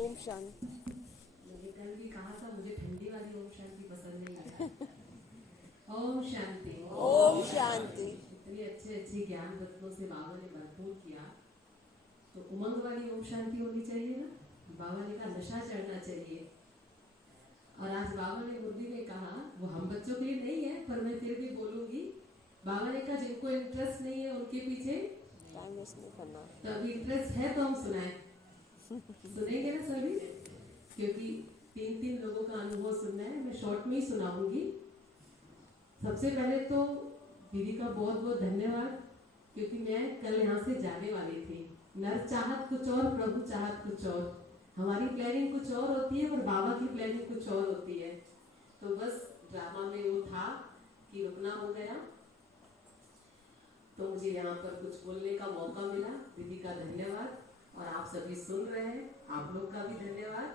ओम शांति। मैंने कल भी कहा था मुझे ठंडी वाली ओम शांति पसंद नहीं है। ओम शांति। ओम शांति। इतनी अच्छे ज्ञान रत्नों से बाबा ने भरपूर किया, तो उमंग वाली ओम शांति होनी चाहिए ना। बाबा ने कहा नशा चढ़ना चाहिए। और आज बाबा ने मुरली में कहा, वो हम बच्चों के लिए नहीं है पर मैं फिर भी बोलूंगी। बाबा ने कहा जिनको इंटरेस्ट नहीं है उनके पीछे टाइम वेस्ट नहीं करना। तो अभी इंटरेस्ट है तो हम सुनाएं। सुनेंगे ना सभी, क्योंकि 3 लोगों का अनुभव सुनना है। मैं शॉर्ट में ही सुनाऊंगी। सबसे पहले तो दीदी का बहुत बहुत धन्यवाद, क्योंकि मैं कल यहाँ से जाने वाली थी। नर चाहत कुछ और, प्रभु चाहत कुछ और। हमारी प्लानिंग कुछ और होती है और बाबा की प्लानिंग कुछ और होती है। तो बस ड्रामा में वो था कि रुकना हो गया, तो मुझे यहाँ पर कुछ बोलने का मौका मिला। दीदी का धन्यवाद, और आप सभी सुन रहे हैं, आप लोग का भी धन्यवाद।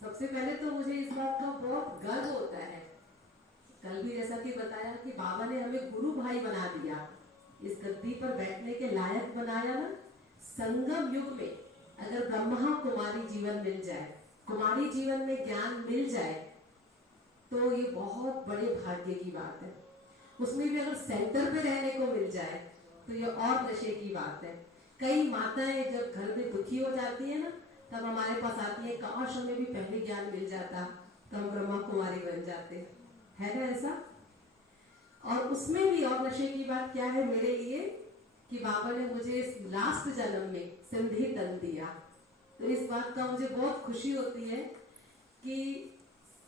सबसे पहले तो मुझे इस बात का बहुत गर्व होता है, कल भी जैसा कि बताया कि बाबा ने हमें गुरु भाई बना दिया, इस गद्दी पर बैठने के लायक बनाया ना। संगम युग में अगर ब्रह्मा कुमारी जीवन मिल जाए, कुमारी जीवन में ज्ञान मिल जाए, तो ये बहुत बड़े भाग्य की बात है। उसमें भी अगर सेंटर पे रहने को मिल जाए तो ये और नशे की बात है। कई माताएं जब घर में दुखी हो जाती है ना, तब हमारे पास आती है, काश हमें भी पहले ज्ञान मिल जाता तो हम ब्रह्मा कुमारी बन जाते। है ना ऐसा? और उसमें भी और नशे की बात क्या है मेरे लिए, कि बाबा ने मुझे इस लास्ट जन्म में सिंधी तन दिया। तो इस बात का मुझे बहुत खुशी होती है कि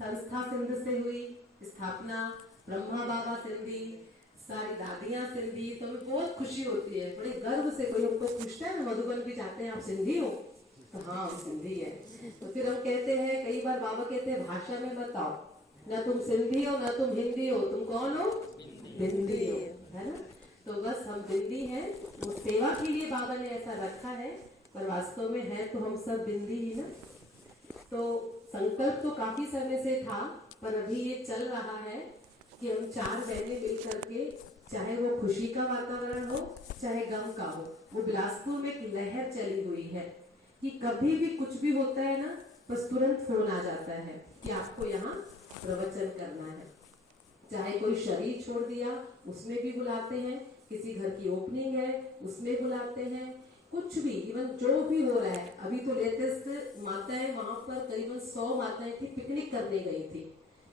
संस्था सिंध से हुई स्थापना, ब्रह्मा बाबा सिंधी, सारी दादियां सिंधी, तो हमें बहुत खुशी होती है। बड़े गर्व से कोई हमको पूछता है ना, मधुबन भी जाते हैं, आप सिंधी हो? तो हाँ हम सिंधी है। तो फिर हम कहते हैं, कई बार बाबा कहते हैं भाषा में बताओ, ना तुम सिंधी हो ना तुम हिंदी हो, तुम कौन हो? हिंदी हो, है ना। तो बस हम बिंदी हैं, वो सेवा के लिए बाबा ने ऐसा रखा है, पर वास्तव में है तो हम सब बिंदी ही ना। तो संकल्प तो काफी समय से था, पर अभी ये चल रहा है कि हम 4 बहनें मिल करके, चाहे वो खुशी का वातावरण हो चाहे गम का हो, वो बिलासपुर में एक लहर चली हुई है कि कभी भी कुछ भी होता है ना, बस तुरंत फोन आ जाता है कि आपको यहाँ प्रवचन करना है। चाहे कोई शरीर छोड़ दिया उसमें भी बुलाते हैं, किसी घर की ओपनिंग है उसमें बुलाते हैं, कुछ भी, इवन जो भी हो रहा है। अभी तो लेटेस्ट माताएं वहां पर करीबन 100 माताएं थी, पिकनिक करने गई थी।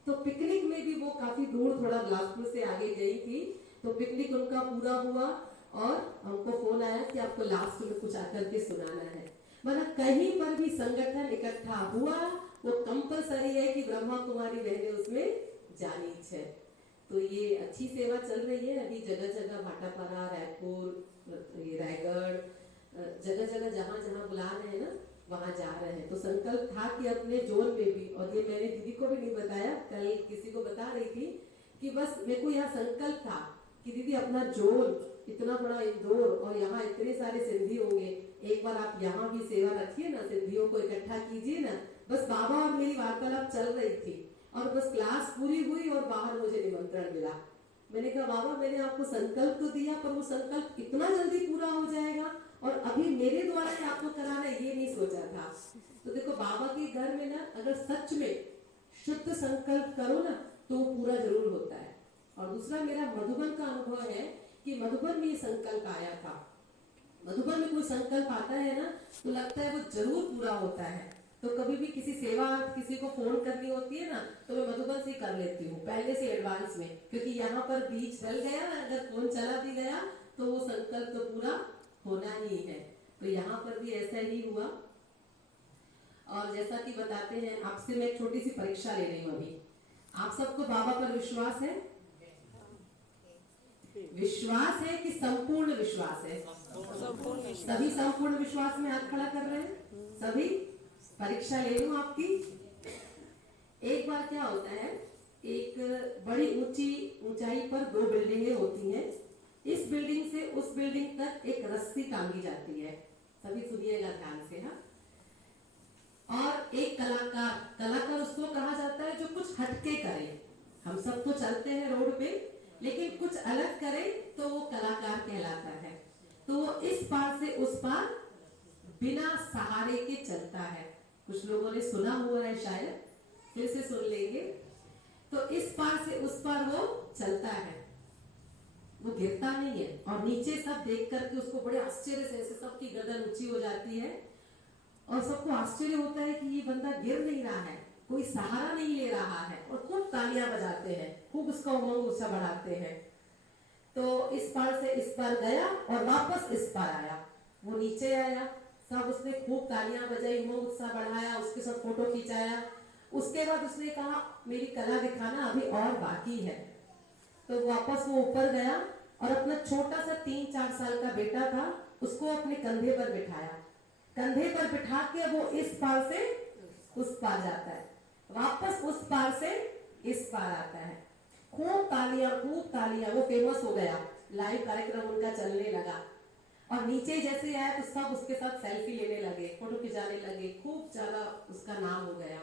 तो पिकनिक में भी वो काफी दूर, थोड़ा बिलासपुर से आगे गई थी, तो पिकनिक उनका पूरा हुआ और हमको फोन आया कि आपको लास्ट में कुछ आकर के सुनाना है। मतलब कहीं पर भी संगठन इकट्ठा हुआ, वो कंपलसरी है कि ब्रह्मा कुमारी बहनें उसमें जानी है। तो ये अच्छी सेवा चल रही है। अभी जगह जगह भाटापारा, रायपुर, रायगढ़, जगह जगह जहाँ जहाँ बुला रहे हैं ना, वहां जा रहे हैं। तो संकल्प था कि अपने जोन में भी, और ये मैंने दीदी को भी नहीं बताया, कल किसी को बता रही थी कि बस मेरे को यहाँ संकल्प था कि दीदी अपना जोन इतना बड़ा इंदौर, और यहाँ इतने सारे सिंधी होंगे, एक बार आप यहाँ भी सेवा रखिए ना, सिंधियों को इकट्ठा कीजिए ना। बस बाबा और मेरी वार्तालाप चल रही थी, और बस क्लास पूरी हुई और बाहर मुझे निमंत्रण मिला। मैंने कहा बाबा मैंने आपको संकल्प तो दिया, पर वो संकल्प इतना जल्दी पूरा हो जाएगा और अभी मेरे द्वारा ही आपको कराना है, ये नहीं सोचा था। तो देखो बाबा के घर में ना, अगर सच में शुद्ध संकल्प करो ना, तो वो पूरा जरूर होता है। और दूसरा मेरा मधुबन का अनुभव है कि मधुबन में ये संकल्प आया था। मधुबन में कोई संकल्प आता है ना, तो लगता है वो जरूर पूरा होता है। तो कभी भी किसी सेवा, किसी को फोन करनी होती है ना, तो मैं मधुबन से कर लेती हूँ पहले से एडवांस में, क्योंकि यहाँ पर बीच चल गया, अगर फोन चला भी गया तो वो संकल्प तो पूरा होना ही है। तो यहाँ पर भी ऐसा ही हुआ। और जैसा कि बताते हैं, आपसे मैं एक छोटी सी परीक्षा ले रही हूँ अभी। आप सबको बाबा पर विश्वास है? विश्वास है कि संपूर्ण विश्वास है? सभी संपूर्ण विश्वास में हाथ खड़ा कर रहे हैं सभी? परीक्षा ले लूं आपकी। एक बार क्या होता है, एक बड़ी ऊंचाई पर 2 बिल्डिंगें होती हैं। इस बिल्डिंग से उस बिल्डिंग तक एक रस्सी टांगी जाती है, सभी सुनिएगा ध्यान से। हाँ। और एक कलाकार उसको कहा जाता है जो कुछ हटके करे। हम सब तो चलते हैं रोड पे, लेकिन कुछ अलग करे तो वो कलाकार कहलाता है। तो वो इस पार से उस पार बिना सहारे के चलता है। कुछ लोगों ने सुना हुआ है, शायद फिर से सुन लेंगे। तो इस पार से उस पार वो चलता है, वो गिरता नहीं है। और नीचे सब देख करके उसको बड़े आश्चर्य से, ऐसे सबकी गर्दन ऊंची हो जाती है और सबको आश्चर्य होता है कि ये बंदा गिर नहीं रहा है, कोई सहारा नहीं ले रहा है। और खूब तालियां बजाते हैं, खूब उसका उमंग उत्साह बढ़ाते हैं। तो इस पार से इस पार गया और वापस इस पार आया। वो नीचे आया, सब उसने खूब तालियां बजाई, उमंग उत्साह बढ़ाया, उसके साथ फोटो खिंचाया। उसके बाद उसने कहा मेरी कला दिखाना अभी और बाकी है। तो वापस वो ऊपर गया और अपना छोटा सा 3-4 साल का बेटा था, उसको अपने कंधे पर बिठाया। कंधे पर बिठा के वो इस पार से उस पार जाता है, वापस उस पार से इस पार आता है। खूब तालियां, वो फेमस हो गया, लाइव कार्यक्रम उनका चलने लगा। और नीचे जैसे आया तो सब उसके साथ सेल्फी लेने लगे, फोटो खिंचाने लगे, खूब ज्यादा उसका नाम हो गया।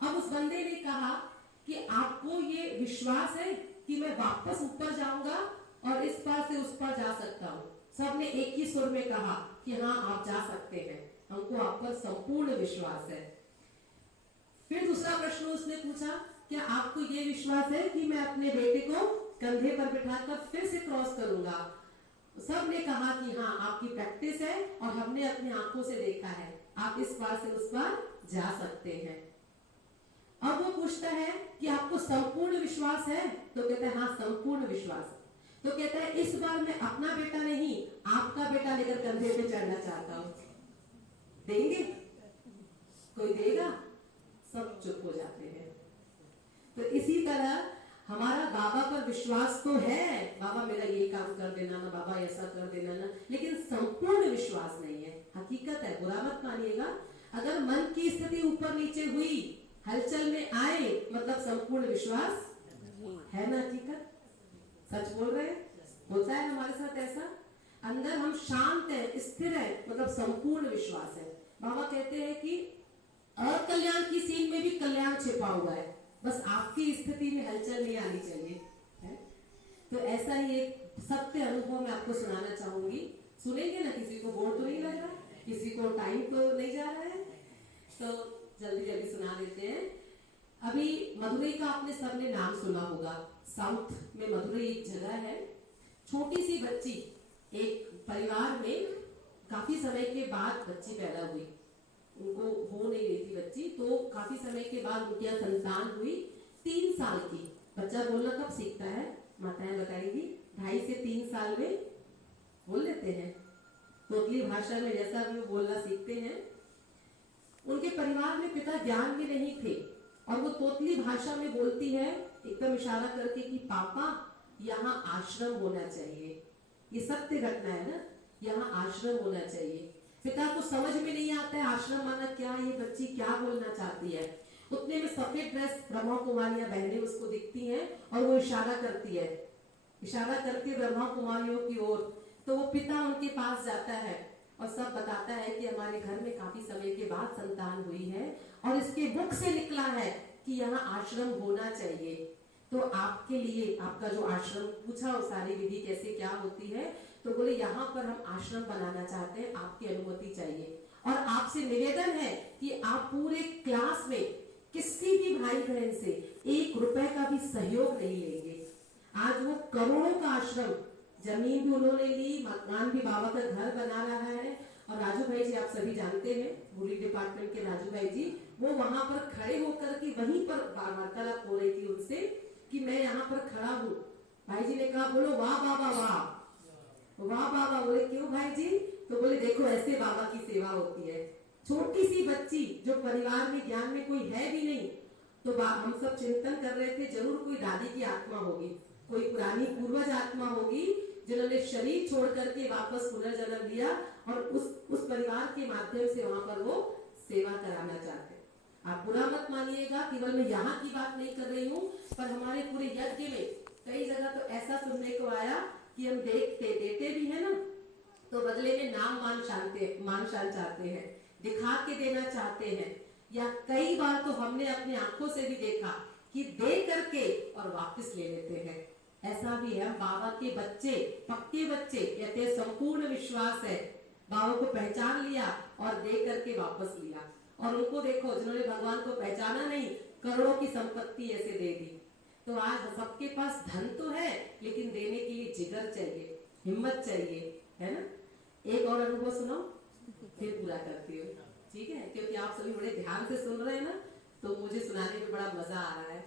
अब उस बंदे ने कहा कि आपको ये विश्वास है कि मैं वापस ऊपर जाऊंगा और इस पार से उस पार जा सकता हूँ? सबने एक ही सुर में कहा कि हाँ आप जा सकते हैं, हमको आप पर संपूर्ण विश्वास है। फिर दूसरा प्रश्न उसने पूछा, क्या आपको ये विश्वास है कि मैं अपने बेटे को कंधे पर बिठाकर फिर से क्रॉस करूंगा? सब ने कहा कि हाँ आपकी प्रैक्टिस है और हमने अपनी आंखों से देखा है, आप इस पार से उस पार जा सकते हैं। अब वो पूछता है कि आपको संपूर्ण विश्वास है? तो कहता है हाँ संपूर्ण विश्वास। तो कहता है इस बार मैं अपना बेटा नहीं आपका बेटा लेकर कंधे पे चढ़ना चाहता हूँ, देंगे? कोई देगा? सब चुप हो जाते हैं। तो इसी तरह हमारा बाबा पर विश्वास तो है, बाबा मेरा ये काम कर देना ना, बाबा ऐसा कर देना ना, लेकिन संपूर्ण विश्वास नहीं है। हकीकत है, बुरा मत मानिएगा। अगर मन की स्थिति ऊपर नीचे हुई, हलचल में आए, मतलब संपूर्ण विश्वास है ना? हकीकत सच बोल रहे हैं। होता है हमारे साथ ऐसा, अंदर हम शांत है, स्थिर है, मतलब संपूर्ण विश्वास है। बाबा कहते हैं कि अकल्याण की सीन में भी कल्याण छिपा हुआ है, बस आपकी स्थिति में हलचल नहीं आनी चाहिए है? तो ऐसा ही एक सत्य अनुभव मैं आपको सुनाना चाहूंगी। सुनेंगे ना? किसी को बोर तो नहीं लग रहा, किसी को टाइम तो नहीं जा रहा है, तो जल्दी जल्दी सुना देते हैं। अभी मदुरई का आपने सबने नाम सुना होगा। साउथ में मदुरई एक जगह है। छोटी सी बच्ची, एक परिवार में काफी समय के बाद बच्ची पैदा हुई, उनको हो नहीं रही थी बच्ची, तो काफी समय के बाद उनकी संतान हुई। 3 साल की। बच्चा बोलना कब सीखता है? माताएं बताएंगी 2.5 से 3 साल में बोल लेते हैं, तोतली भाषा में जैसा भी बोलना सीखते हैं। उनके परिवार में पिता ज्ञान में नहीं थे और वो तोतली भाषा में बोलती है, एकदम इशारा करके कि पापा यहाँ आश्रम होना चाहिए। ये सत्य घटना है ना, यहाँ आश्रम होना चाहिए। पिता को समझ में नहीं आता है आश्रम माना क्या, ये बच्ची क्या बोलना चाहती है। उतने में सफेद ड्रेस ब्रह्मा कुमारियां बहनें उसको दिखती हैं और वो इशारा करती है ब्रह्मा कुमारियों की ओर। तो वो पिता उनके पास जाता है और सब बताता है कि हमारे घर में काफी समय के बाद संतान हुई है और इसके मुख से निकला है कि यहाँ आश्रम होना चाहिए। तो आपके लिए आपका जो आश्रम पूछा और सारी विधि कैसे क्या होती है, तो बोले यहाँ पर हम आश्रम बनाना चाहते हैं, आपकी अनुमति चाहिए और आपसे निवेदन है कि आप पूरे क्लास में किसी भी भाई बहन से 1 रुपए का भी सहयोग नहीं लेंगे। आज वो करोड़ों का आश्रम, जमीन भी उन्होंने ली, मकान भी बाबा का घर बना रहा है। और राजू भाई जी आप सभी जानते हैं, बुरी डिपार्टमेंट के राजू भाई जी, वो वहां पर खड़े होकर के वहीं पर वार्तालाप हो रही थी उनसे कि मैं यहाँ पर खड़ा हूँ। भाई जी ने कहा बोलो वाह बाबा वाह, वाह बाबा। बोले क्यों भाई जी? तो बोले देखो ऐसे बाबा की सेवा होती है। छोटी सी बच्ची जो परिवार में ज्ञान में कोई है भी नहीं, तो हम सब चिंतन कर रहे थे जरूर कोई दादी की आत्मा होगी, कोई पुरानी पूर्वज आत्मा होगी जिन्होंने शरीर छोड़ करके वापस पुनर्जन्म लिया और उस परिवार के माध्यम से वहां पर वो सेवा कराना चाहते। आप बुरा मत मानिएगा, केवल मैं यहाँ की बात नहीं कर रही हूँ, पर हमारे पूरे यज्ञ में कई जगह तो ऐसा सुनने को आया कि हम देते भी है ना, तो बदले में नाम मान शान चाहते हैं, दिखा के देना चाहते हैं। या कई बार तो हमने अपनी आंखों से भी देखा कि दे करके और वापस ले लेते हैं। ऐसा भी है। बाबा के बच्चे, पक्के बच्चे, कहते हैं संपूर्ण विश्वास है, बाबा को पहचान लिया और दे करके वापस लिया। और उनको देखो जिन्होंने भगवान को पहचाना नहीं, करोड़ों की संपत्ति ऐसे दे दी। तो आज सबके पास धन तो है, लेकिन देने के लिए जिगर चाहिए, हिम्मत चाहिए, है ना। एक और अनुभव सुनाओ, फिर पूरा करती हूँ, ठीक है, क्योंकि आप सभी बड़े ध्यान से सुन रहे हैं ना, तो मुझे सुनाने में बड़ा मजा आ रहा है।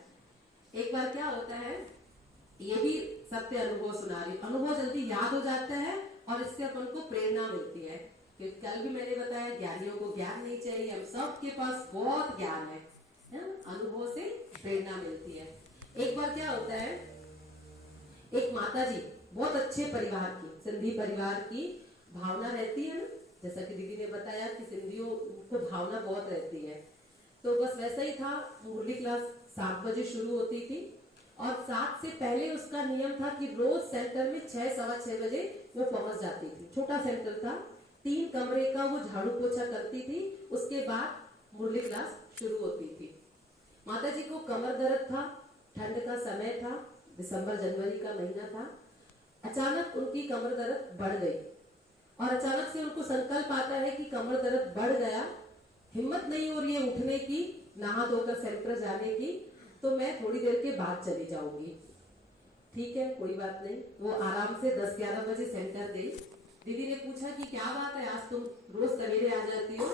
एक बार क्या होता है, ये भी सत्य अनुभव सुना रही, अनुभव जल्दी याद हो जाता है और इससे अपन को प्रेरणा मिलती है। क्योंकि कल भी मैंने बताया ज्ञानियों को ज्ञान नहीं चाहिए, हम सबके पास बहुत ज्ञान है, अनुभव से प्रेरणा मिलती है। एक बार क्या होता है, एक माता जी बहुत अच्छे परिवार की, सिंधी परिवार की भावना रहती है ना, जैसा कि दीदी ने बताया कि सिंधियों को भावना बहुत रहती है। तो बस वैसा ही था, मुरली क्लास 7 बजे शुरू होती थी और 7 से पहले उसका नियम था कि रोज सेंटर में 6 सवा 6 बजे वो पहुंच जाती थी। छोटा सेंटर था, 3 कमरे का, वो झाड़ू पोछा करती थी, उसके बाद मुरली क्लास शुरू होती थी। माता जी को कमर दर्द था, ठंड का समय था, दिसंबर जनवरी का महीना था। अचानक उनकी कमर दर्द बढ़ गई और अचानक से उनको संकल्प आता है कि कमर दर्द बढ़ गया, हिम्मत नहीं हो रही है उठने की, नहा धोकर सेंटर जाने की, तो मैं थोड़ी देर के बाद चली जाऊंगी। ठीक है, कोई बात नहीं। वो आराम से 10-11 बजे सेंटर गई। दीदी ने पूछा कि क्या बात है, आज तुम रोज सवेरे आ जाती हो,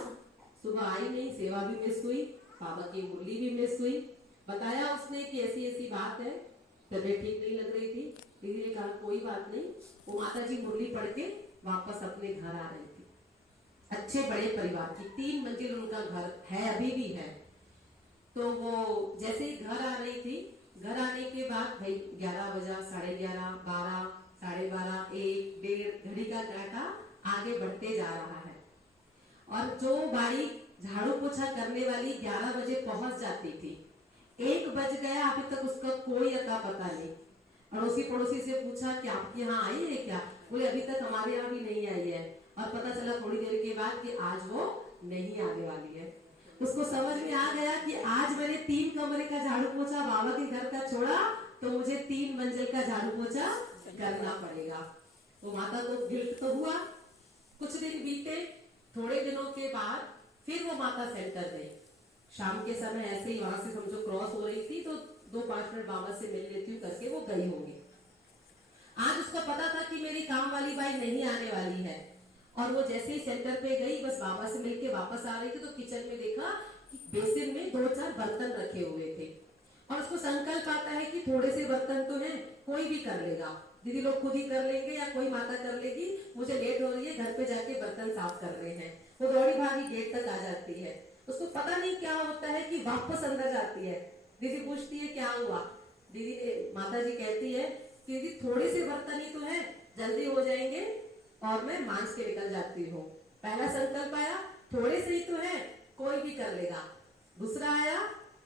सुबह आई नहीं, सेवा भी मिस हुई, बाबा की मुरली भी मिस हुई। बताया उसने कि ऐसी ऐसी बात है, तबीयत ठीक नहीं लग रही थी। दीदी ने कहा कोई बात नहीं। वो माता जी मुरली पढ़ के वापस अपने घर आ रही थी। अच्छे बड़े परिवार की, 3 मंजिल उनका घर है, अभी भी है। तो वो जैसे ही घर आ रही थी, घर आने के बाद भाई 11 बजा, 11:30, 12, 12:30, 1, 1:30 घड़ी का कांटा आगे बढ़ते जा रहा है। और जो बाई झाड़ू पोछा करने वाली 11 बजे पहुंच जाती थी, 1 बज गया, अभी तक उसका कोई अता पता नहीं। अड़ोसी पड़ोसी से पूछा कि आपके यहाँ आई है क्या, बोले अभी तक हमारे यहाँ भी नहीं आई है। और पता चला थोड़ी देर के बाद कि आज वो नहीं आने वाली है। उसको समझ में आ गया कि आज मैंने 3 कमरे का झाड़ू पोछा बाबा के घर का छोड़ा, तो मुझे 3 मंजिल का झाड़ू पोछा करना पड़ेगा। तो माता को गिल्ट तो हुआ। कुछ दिन बीते, थोड़े दिनों के बाद फिर वो माता सेंटर गई। शाम के समय ऐसे ही वहां से समझो क्रॉस हो रही थी, तो 2-5 मिनट बाबा से मिल लेती हूँ करके वो गई होंगी। आज उसका पता था कि मेरी काम वाली बाई नहीं आने वाली है, और वो जैसे ही सेंटर पे गई, बस बाबा से मिलके वापस आ रही थी, तो किचन में देखा कि बेसिन में 2-4 बर्तन रखे हुए थे। और उसको संकल्प आता है कि थोड़े से बर्तन तो हैं, कोई भी कर लेगा, दीदी लोग खुद ही कर लेंगे या कोई माता कर लेगी, मुझे लेट हो रही है, घर पे जाके बर्तन साफ करने हैं। वो दौड़ी भागी गेट तक आ जाती है। उसको पता नहीं क्या होता है कि वापस अंदर जाती है। दीदी पूछती है क्या हुआ, दीदी माता जी कहती है कि दीदी थोड़े से बर्तन ही तो है, जल्दी हो जाएंगे और मैं मांझ के निकल जाती हूँ। पहला संकल्प आया, थोड़े से ही तो है, कोई भी कर लेगा। दूसरा आया,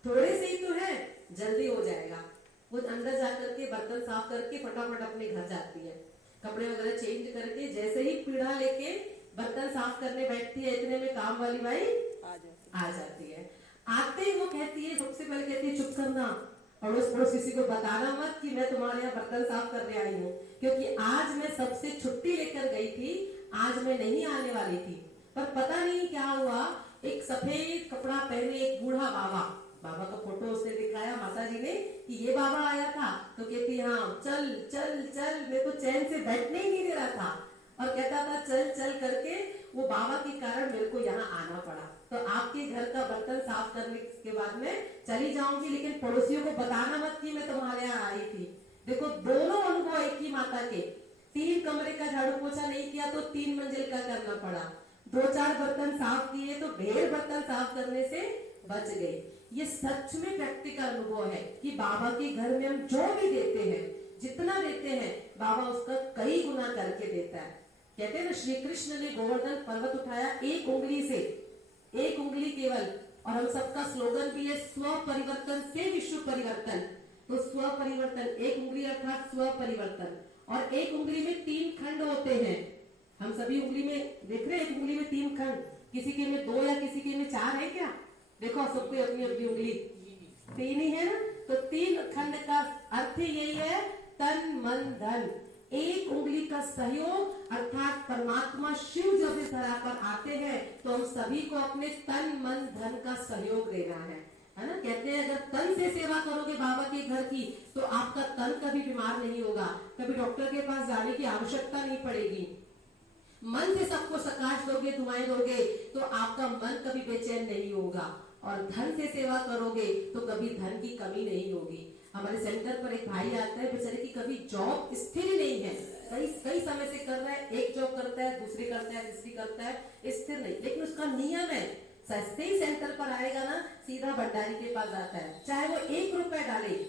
थोड़े से ही तो है, जल्दी हो जाएगा। वो अंदर जाकर के बर्तन साफ करके फटाफट अपने घर जाती है, कपड़े वगैरह चेंज करके जैसे ही पीढ़ा लेके बर्तन साफ करने बैठती है, इतने में काम वाली बाई आ जाती है। आते ही वो कहती है, सबसे पहले कहती है चुप करना, अड़ोस पड़ोस किसी को बताना मत कि मैं तुम्हारे यहाँ बर्तन साफ करने आई हूँ, क्योंकि आज मैं सबसे छुट्टी लेकर गई थी, आज मैं नहीं आने वाली थी। पर पता नहीं क्या हुआ, एक सफेद कपड़ा पहने एक बूढ़ा बाबा, बाबा का फोटो उसने दिखाया माता जी ने कि ये बाबा आया था। तो कहती हाँ, चल चल चल, मेरे को चैन से बैठने ही नहीं दे रहा था, और कहता था चल चल करके। वो बाबा के कारण मेरे को यहाँ आना पड़ा। तो आपके घर का बर्तन साफ करने के बाद में चली जाऊंगी, लेकिन पड़ोसियों को बताना मत कि मैं तुम्हारे यहाँ आई थी। देखो दोनों अनुभव एक ही माता के। 3 कमरे का झाड़ू पोछा नहीं किया तो 3 मंजिल का करना पड़ा, 2-4 बर्तन साफ किए तो ढेर बर्तन साफ करने से बच गए। ये सच में प्रैक्टिकल अनुभव है कि बाबा के घर में हम जो भी देते हैं, जितना देते हैं, बाबा उसका कई गुना करके देता है। कहते हैं ना, श्री कृष्ण ने गोवर्धन पर्वत उठाया 1 उंगली से, 1 उंगली केवल। और हम सबका स्लोगन भी है, स्व परिवर्तन से विश्व परिवर्तन। तो स्व परिवर्तन, 1 उंगली अर्थात स्व परिवर्तन। और 1 उंगली में 3 खंड होते हैं। हम सभी उंगली में देख रहे हैं, 1 उंगली में 3 खंड, किसी के में 2 या किसी के में 4 है क्या? देखो सबको अपनी अपनी उंगली 3 ही है ना। तो 3 खंड का अर्थ यही है, तन मन धन। एक उंगली का सहयोग अर्थात परमात्मा शिव जब इस धरा पर आते हैं तो हम सभी को अपने तन मन धन का सहयोग देना है ना। कहते हैं अगर तन से सेवा करोगे बाबा के घर की तो आपका तन कभी बीमार नहीं होगा, कभी डॉक्टर के पास जाने की आवश्यकता नहीं पड़ेगी। मन से सबको सकाश दोगे, दुआएं दोगे तो आपका मन कभी बेचैन नहीं होगा, और धन से सेवा करोगे तो कभी धन की कमी नहीं होगी। हमारे सेंटर पर एक भाई आता है, बेचारे की कभी जॉब स्थिर ही नहीं है, कई समय से कर रहा है, एक जॉब करता है, दूसरी करता है, तीसरी करता है, स्थिर नहीं, लेकिन उसका नियम है सस्ते ही सेंटर पर आएगा ना सीधा भंडारी के पास आता है, चाहे वो 1 रुपए डाले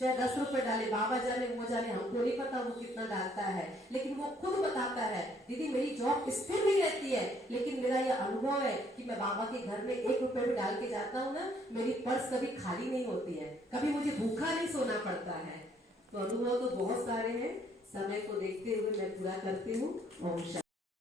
चाहे 10 रुपए डाले, बाबा जाने वो जाने, हमको नहीं पता वो कितना डालता है, लेकिन वो खुद बताता है दीदी मेरी जॉब स्थिर नहीं रहती है, लेकिन मेरा ये अनुभव है कि मैं बाबा के घर में 1 रुपए भी डाल के जाता हूँ ना, मेरी पर्स कभी खाली नहीं होती है, कभी मुझे भूखा नहीं सोना पड़ता है। तो अनुभव तो बहुत सारे हैं, समय को देखते हुए मैं पूरा करती हूँ। ओम शांति।